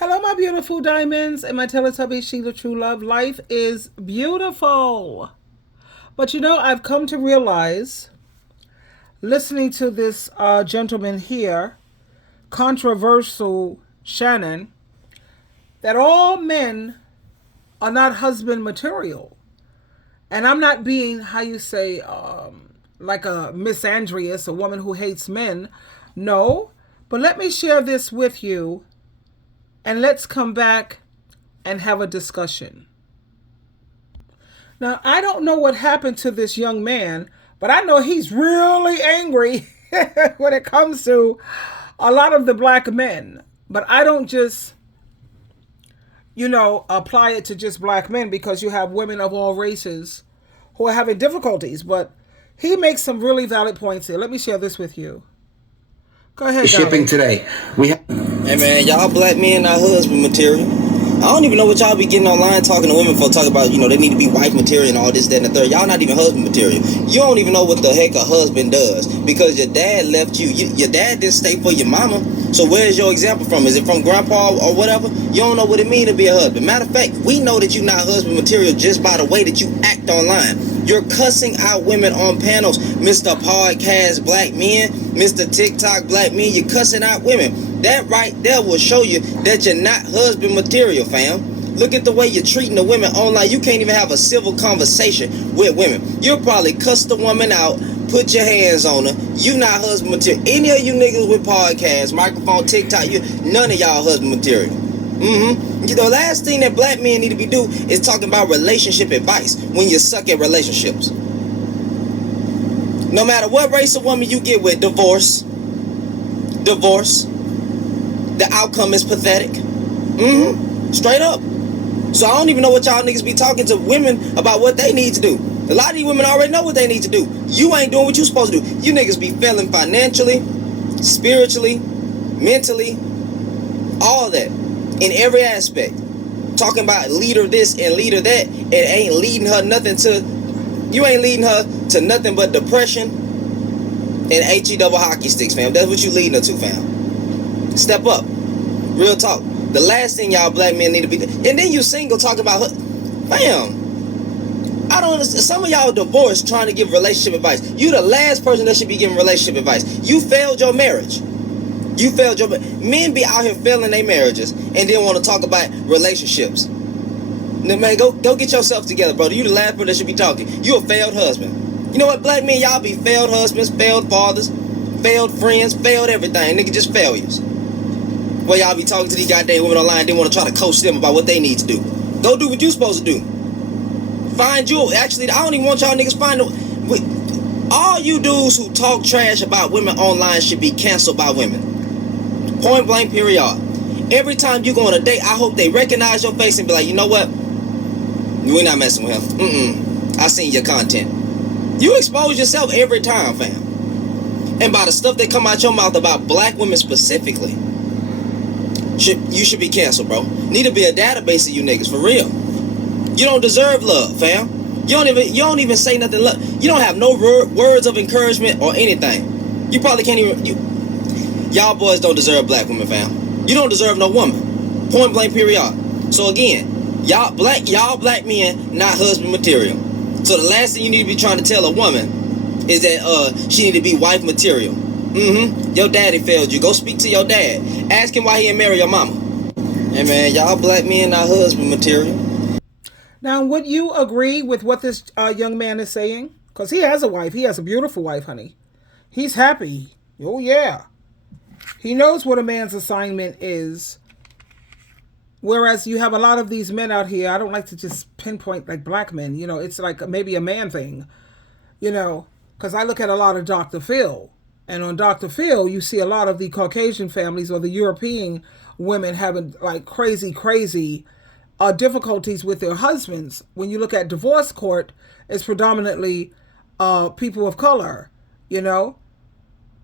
Hello, my beautiful diamonds and my Teletubby Sheila True Love. Life is beautiful. But I've come to realize, listening to this gentleman here, controversial Shannon, that all men are not husband material. And I'm not being, how you say, like a misandrous, a woman who hates men. No. But let me share this with you and let's come back and have a discussion. Now, I don't know what happened to this young man, but I know he's really angry when it comes to a lot of the black men. But I don't just, apply it to just black men because you have women of all races who are having difficulties. But he makes some really valid points here. Let me share this with you. Go ahead, Shipping darling. today. Hey man, y'all black men not husband material. I don't even know what y'all be getting online talking to women for, talking about, they need to be wife material and all this, that, and the third. Y'all not even husband material. You don't even know what the heck a husband does because your dad left you. Your dad didn't stay for your mama. So where's your example from? Is it from grandpa or whatever? You don't know what it means to be a husband. Matter of fact, we know that you're not husband material just by the way that you act online. You're cussing out women on panels. Mr. Podcast Black Men, Mr. TikTok Black Men, you're cussing out women. That right there will show you that you're not husband material, fam. Look at the way you're treating the women online. You can't even have a civil conversation with women. You'll probably cuss the woman out, put your hands on her. You not husband material. Any of you niggas with podcasts, microphone, TikTok, none of y'all husband material. The last thing that black men need to be do is talking about relationship advice when you suck at relationships. No matter what race of woman you get with, divorce, the outcome is pathetic. Straight up. So I don't even know what y'all niggas be talking to women about what they need to do. A lot of these women already know what they need to do. You ain't doing what you supposed to do. You niggas be failing financially, spiritually, mentally, all that. In every aspect. Talking about leader this and leader that, and ain't leading her nothing to, you ain't leading her to nothing but depression and HE double hockey sticks, fam. That's what you leading her to, fam. Step up. Real talk. The last thing y'all black men need to be, and then you single talking about her, fam. I don't understand. Some of y'all divorced trying to give relationship advice. You the last person that should be giving relationship advice. You failed your marriage. Men be out here failing their marriages and then want to talk about relationships. Now, man, go get yourself together, brother. You the last person that should be talking. You a failed husband. You know what, black men, y'all be failed husbands, failed fathers, failed friends, failed everything. Nigga, just failures. Well, y'all be talking to these goddamn women online, they want to try to coach them about what they need to do. Go do what you supposed to do. Find you. Actually, I don't even want y'all niggas find all you dudes who talk trash about women online should be canceled by women. Point blank, period. Every time you go on a date, I hope they recognize your face and be like, you know what? We're not messing with him. I seen your content. You expose yourself every time, fam. And by the stuff that come out your mouth about black women specifically, you should be canceled, bro. Need to be a database of you niggas, for real. You don't deserve love, fam. You don't even say nothing. You don't have no words of encouragement or anything. You probably can't even. Y'all boys don't deserve black women, fam. You don't deserve no woman. Point blank, period. So again, y'all black men not husband material. So the last thing you need to be trying to tell a woman is that she need to be wife material. Your daddy failed you. Go speak to your dad. Ask him why he didn't marry your mama. Hey man, y'all black men not husband material. Now, would you agree with what this young man is saying? Because he has a wife. He has a beautiful wife, honey. He's happy. Oh, yeah. He knows what a man's assignment is. Whereas you have a lot of these men out here, I don't like to just pinpoint like black men. It's like maybe a man thing. Because I look at a lot of Dr. Phil. And on Dr. Phil, you see a lot of the Caucasian families or the European women having like crazy difficulties with their husbands. When you look at divorce court, it's predominantly people of color,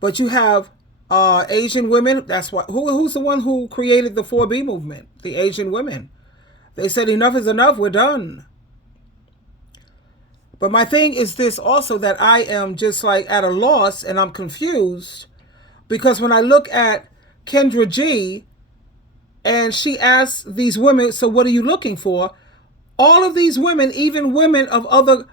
But you have Asian women. That's why. Who's the one who created the 4B movement? The Asian women. They said enough is enough. We're done. But my thing is this also, that I am just like at a loss and I'm confused because when I look at Kendra G And she asked these women, so what are you looking for? All of these women, even women of other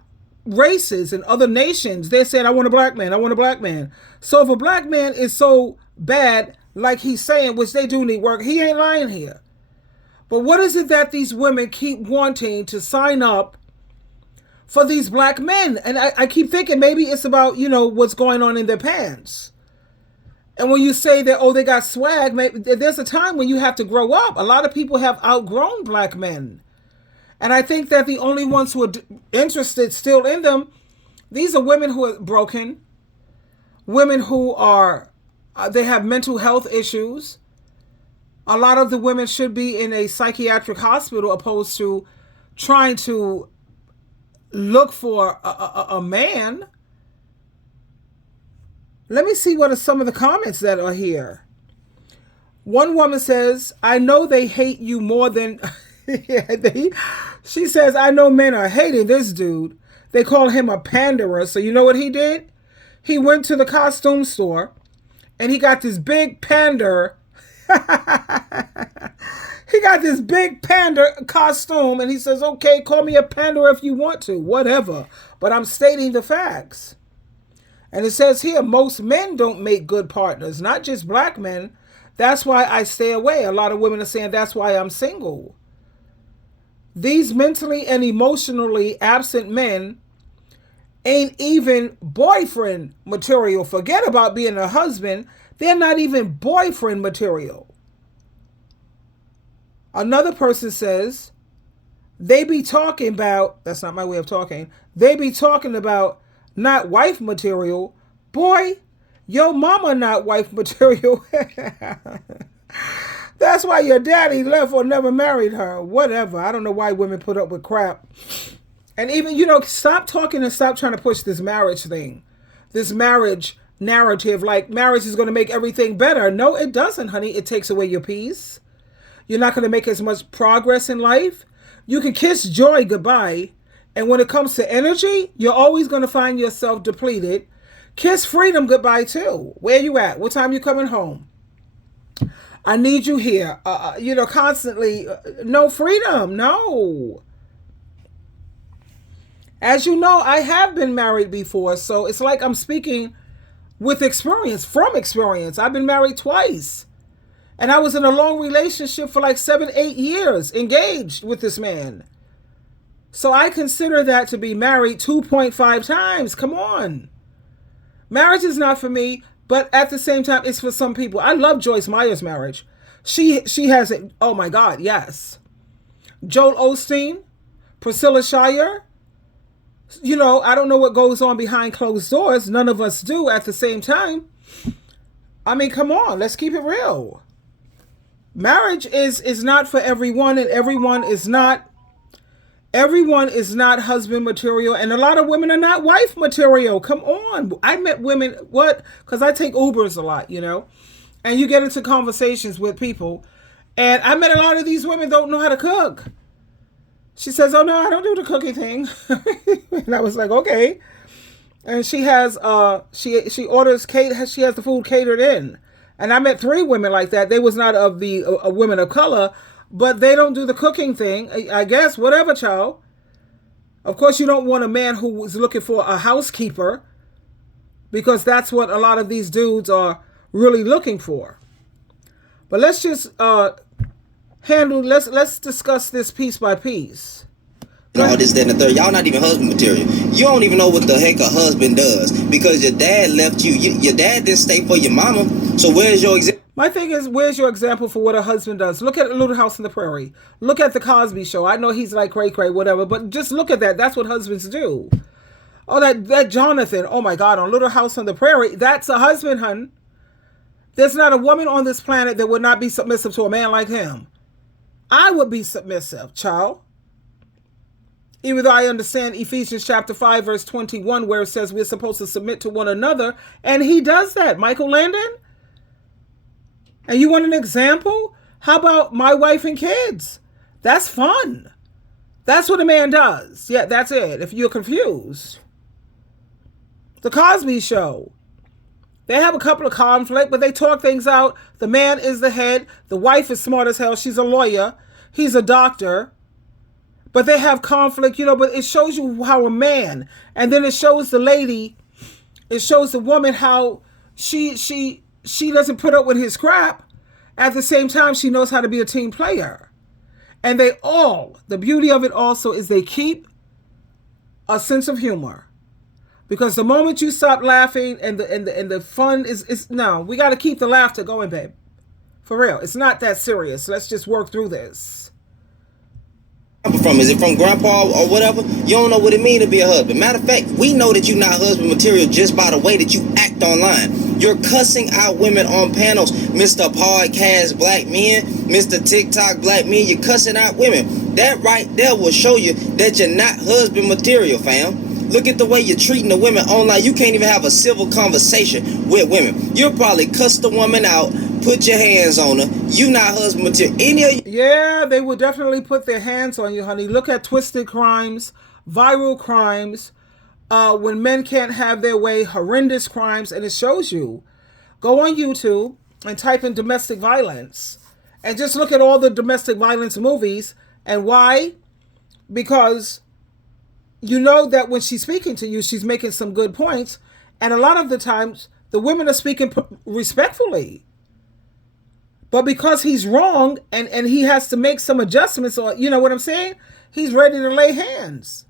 races and other nations, they said, I want a black man. I want a black man. So if a black man is so bad, like he's saying, which they do need work, he ain't lying here. But what is it that these women keep wanting to sign up for these black men? And I keep thinking maybe it's about, what's going on in their pants. And when you say that, they got swag, maybe there's a time when you have to grow up. A lot of people have outgrown black men. And I think that the only ones who are interested still in them, these are women who are broken, women who are, they have mental health issues. A lot of the women should be in a psychiatric hospital opposed to trying to look for a man. Let me see what are some of the comments that are here. One woman says, I know they hate you more than... She says, I know men are hating this dude. They call him a panderer. So you know what he did? He went to the costume store and he got this big pander. He got this big panda costume and he says, okay, call me a panderer if you want to, whatever. But I'm stating the facts. And it says here, most men don't make good partners, not just black men. That's why I stay away. A lot of women are saying that's why I'm single. These mentally and emotionally absent men ain't even boyfriend material. Forget about being a husband. They're not even boyfriend material. Another person says, they be talking about, that's not my way of talking, they be talking about not wife material. Boy, your mama not wife material. That's why your daddy left or never married her. Whatever. I don't know why women put up with crap. And even, stop talking and stop trying to push this marriage thing. This marriage narrative, like marriage is going to make everything better. No, it doesn't, honey. It takes away your peace. You're not going to make as much progress in life. You can kiss joy goodbye. And when it comes to energy, you're always going to find yourself depleted. Kiss freedom goodbye too. Where you at? What time you coming home? I need you here. Constantly. No freedom. No. As you know, I have been married before. So it's like I'm speaking with experience, from experience. I've been married twice. And I was in a long relationship for like 7-8 years, engaged with this man. So I consider that to be married 2.5 times. Come on. Marriage is not for me, but at the same time, it's for some people. I love Joyce Meyer's marriage. She has it. Oh my God, yes. Joel Osteen, Priscilla Shirer. I don't know what goes on behind closed doors. None of us do at the same time. I mean, come on, let's keep it real. Marriage is not for everyone, and everyone is not husband material, and a lot of women are not wife material. Come on. I met women, because I take Ubers a lot, and you get into conversations with people, and I met a lot of these women don't know how to cook. She says, oh no, I don't do the cooking thing. And I was like, okay. And she has, she orders, she has the food catered in. And I met 3 women like that. They was not of the women of color, but they don't do the cooking thing. I guess, whatever, child. Of course, you don't want a man who is looking for a housekeeper, because that's what a lot of these dudes are really looking for. But let's just let's discuss this piece by piece. All this, that, and the third. Y'all not even husband material. You don't even know what the heck a husband does, because your dad left you. Your dad didn't stay for your mama. So where's your example? My thing is, where's your example for what a husband does? Look at Little House on the Prairie. Look at the Cosby Show. I know he's like cray, whatever, but just look at that. That's what husbands do. Oh, that Jonathan. Oh my God, on Little House on the Prairie. That's a husband, hun. There's not a woman on this planet that would not be submissive to a man like him. I would be submissive, child. Even though I understand Ephesians chapter 5, verse 21, where it says we're supposed to submit to one another. And he does that. Michael Landon? And you want an example? How about my wife and kids? That's fun. That's what a man does. Yeah, that's it. If you're confused. The Cosby Show. They have a couple of conflict, but they talk things out. The man is the head. The wife is smart as hell. She's a lawyer. He's a doctor. But they have conflict, but it shows you how a man, and then it shows the lady, it shows the woman how she doesn't put up with his crap. At the same time, she knows how to be a team player. And the beauty of it also is they keep a sense of humor. Because the moment you stop laughing and the fun is no, we got to keep the laughter going, babe. For real. It's not that serious. Let's just work through this. From? Is it from grandpa or whatever? You don't know what it means to be a husband. Matter of fact, we know that you're not husband material just by the way that you act online. You're cussing out women on panels. Mr. Podcast Black Men, Mr. TikTok Black Men, you're cussing out women. That right there will show you that you're not husband material, fam. Look at the way you're treating the women online. You can't even have a civil conversation with women. You'll probably cuss the woman out, put your hands on her. You not husband material. Any of you? Yeah, they will definitely put their hands on you, honey. Look at twisted crimes, viral crimes, when men can't have their way, horrendous crimes, and it shows you. Go on YouTube and type in domestic violence and just look at all the domestic violence movies. And why? Because you know that when she's speaking to you, she's making some good points. And a lot of the times, the women are speaking respectfully. But because he's wrong and he has to make some adjustments, or you know what I'm saying? He's ready to lay hands.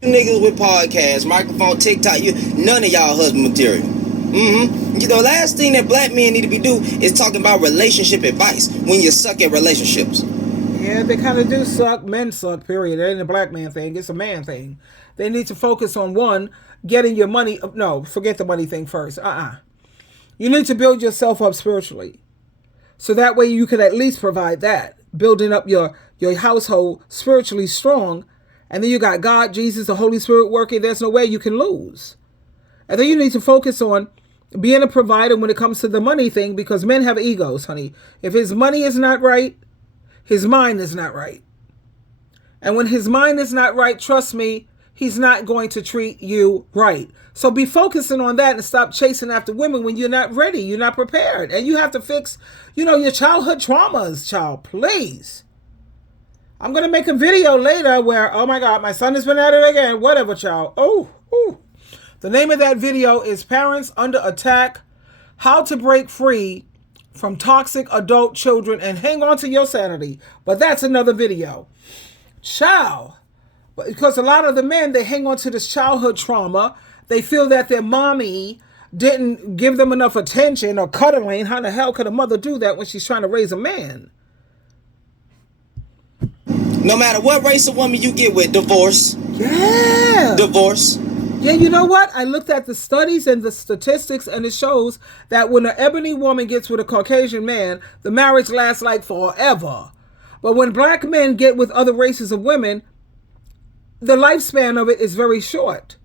You niggas with podcasts, microphone, TikTok, none of y'all husband material. The last thing that black men need to be do is talking about relationship advice when you suck at relationships. Yeah, they kind of do suck. Men suck, period. It ain't a black man thing. It's a man thing. They need to focus on one, getting your money. No, forget the money thing first. You need to build yourself up spiritually. So that way you can at least provide that. Building up your household spiritually strong. And then you got God, Jesus, the Holy Spirit working. There's no way you can lose. And then you need to focus on being a provider when it comes to the money thing, because men have egos, honey. If his money is not right, his mind is not right. And when his mind is not right, trust me, he's not going to treat you right. So be focusing on that and stop chasing after women when you're not ready, you're not prepared. And you have to fix, your childhood traumas, child, please. I'm going to make a video later where, oh my God, my son has been at it again. Whatever, child. Oh. The name of that video is Parents Under Attack, How to Break Free from Toxic Adult Children and Hang On to Your Sanity. But that's another video. Child. Because a lot of the men, they hang on to this childhood trauma. They feel that their mommy didn't give them enough attention or cuddling. How the hell could a mother do that when she's trying to raise a man? No matter what race of woman you get with, divorce. Yeah. Divorce. Yeah, you know what? I looked at the studies and the statistics, and it shows that when an ebony woman gets with a Caucasian man, the marriage lasts like forever. But when black men get with other races of women, the lifespan of it is very short.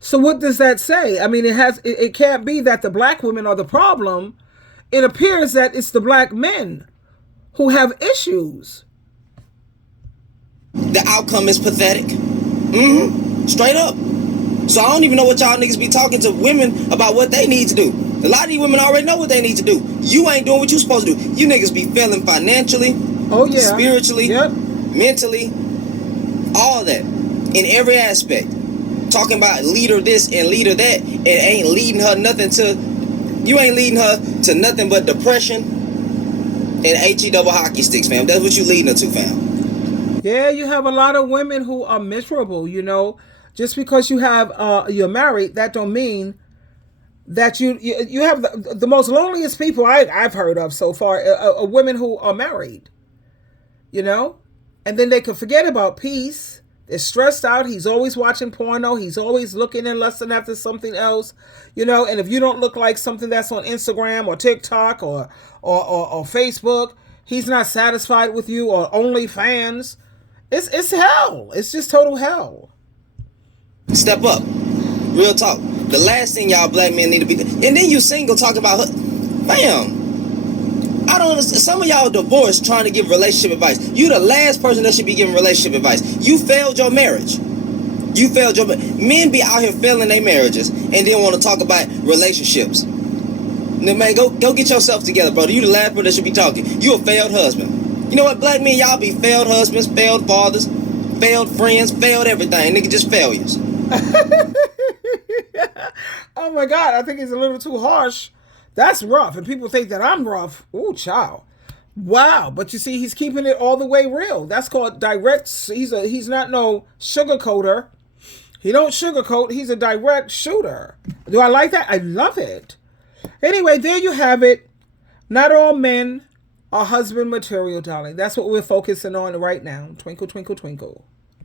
So what does that say? I mean, it can't be that the black women are the problem. It appears that it's the black men who have issues. The outcome is pathetic. Straight up. So I don't even know what y'all niggas be talking to women about what they need to do. A lot of these women already know what they need to do. You ain't doing what you supposed to do. You niggas be failing financially, spiritually, mentally, all that. In every aspect. Talking about leader this and leader that, and ain't leading her to nothing but depression and HE double hockey sticks, fam. That's what you leading her to, fam. Yeah, you have a lot of women who are miserable, Just because you're married, that don't mean that you have the most loneliest people I've heard of so far are women who are married, And then they can forget about peace. They're stressed out. He's always watching porno. He's always looking and lusting after something else, And if you don't look like something that's on Instagram or TikTok or Facebook, he's not satisfied with you, or OnlyFans. It's hell. It's just total hell. Step up. Real talk. The last thing y'all black men need to be. And then you single talk about her. Bam. I don't understand. Some of y'all divorced trying to give relationship advice. You the last person that should be giving relationship advice. You failed your marriage. You failed your men be out here failing their marriages and then want to talk about relationships. Now, man, go get yourself together, brother. You the last person that should be talking. You a failed husband. You know what, black men, y'all be failed husbands, failed fathers, failed friends, failed everything. Nigga, just failures. Oh my God, I think he's a little too harsh. That's rough. And people think that I'm rough. Ooh, child. Wow. But you see, he's keeping it all the way real. That's called direct. He's not no sugarcoater. He don't sugarcoat. He's a direct shooter. Do I like that? I love it. Anyway, there you have it. Not all men are husband material, darling. That's what we're focusing on right now. Twinkle, twinkle, twinkle.